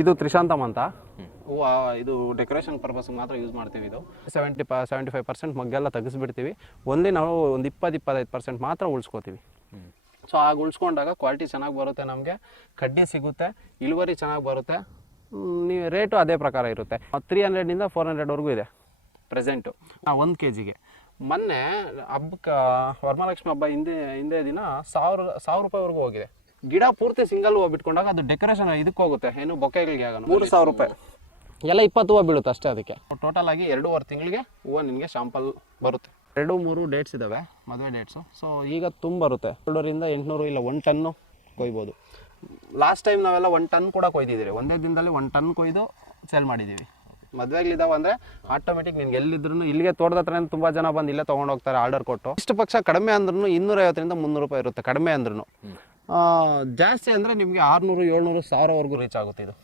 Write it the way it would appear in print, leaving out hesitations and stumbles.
ಇದು ತ್ರಿಶಾಂತಮ್ ಅಂತ ಹೂವು. ಇದು ಡೆಕೋರೇಷನ್ ಪರ್ಪಸ್ಗೆ ಮಾತ್ರ ಯೂಸ್ ಮಾಡ್ತೀವಿ. ಇದು 75% ಮಗ್ಗೆಲ್ಲ ತೆಗೆಸ್ಬಿಡ್ತೀವಿ. ಒಂದೇ ನಾವು ಒಂದು 20-25% ಮಾತ್ರ ಉಳಿಸ್ಕೋತೀವಿ. ಸೊ ಆಗ ಉಳಿಸ್ಕೊಂಡಾಗ ಕ್ವಾಲಿಟಿ ಚೆನ್ನಾಗಿ ಬರುತ್ತೆ, ನಮಗೆ ಕಡ್ಡಿ ಸಿಗುತ್ತೆ, ಇಳುವರಿ ಚೆನ್ನಾಗಿ ಬರುತ್ತೆ. ನೀವು ರೇಟು ಅದೇ ಪ್ರಕಾರ ಇರುತ್ತೆ. 300 400ವರೆಗೂ ಇದೆ ಪ್ರೆಸೆಂಟು 1 kgಗೆ. ಮೊನ್ನೆ ಹಬ್ಬಕ್ಕೆ ವರಮಹಾಲಕ್ಷ್ಮಿ ಹಬ್ಬ ಹಿಂದೆ ದಿನ 1000 ರೂಪಾಯಿವರೆಗೂ ಹೋಗಿದೆ. ಗಿಡ ಪೂರ್ತಿ ಸಿಂಗಲ್ ಹೂವು ಬಿಟ್ಕೊಂಡಾಗ ಅದು ಡೆಕೋರೇಷನ್ ಇದಕ್ಕೆ ಹೋಗುತ್ತೆ, ಏನು ಬೊಕ್ಕೆಗಳಿಗೆ ಆಗೋಣ 3000 ರೂಪಾಯಿ ಎಲ್ಲ 20 ಹೂವು ಬೀಳುತ್ತೆ ಅಷ್ಟೇ. ಅದಕ್ಕೆ ಟೋಟಲ್ ಆಗಿ 2.5 ತಿಂಗಳಿಗೆ ಹೂವು ನಿಮಗೆ ಶಾಂಪಲ್ ಬರುತ್ತೆ. 2-3 ಡೇಟ್ಸ್ ಇದ್ದಾವೆ, ಮದುವೆ ಡೇಟ್ಸು. ಸೊ ಈಗ ತುಂಬ ಬರುತ್ತೆ. 700 800 ಇಲ್ಲ 1 ಟನ್ನು ಕೊಯ್ಬೋದು. ಲಾಸ್ಟ್ ಟೈಮ್ ನಾವೆಲ್ಲ 1 ಟನ್ ಕೂಡ ಕೊಯ್ದಿದ್ದೀರಿ. ಒಂದೇ ದಿನದಲ್ಲಿ 1 ಟನ್ ಕೊಯ್ದು ಸೇಲ್ ಮಾಡಿದ್ದೀವಿ. ಮದುವೆಗಳಿದ್ದಾವೆ ಅಂದರೆ ಆಟೋಮೆಟಿಕ್ ನಿನ್ಗೆ ಎಲ್ಲಿದ್ರು ಇಲ್ಲಿಗೆ ತೋಟದ ಹತ್ರ ತುಂಬ ಜನ ಬಂದು ಇಲ್ಲೇ ತೊಗೊಂಡು ಹೋಗ್ತಾರೆ ಆರ್ಡರ್ ಕೊಟ್ಟು. ಇಷ್ಟು ಪಕ್ಷ ಕಡಿಮೆ ಅಂದ್ರೂ 250-300 ರೂಪಾಯಿ ಇರುತ್ತೆ ಕಡಿಮೆ ಅಂದ್ರೂ. ಜಾಸ್ತಿ ಅಂದರೆ ನಿಮಗೆ 600 700 1000ವರೆಗೂ ರೀಚ್ ಆಗುತ್ತೆ ಇದು.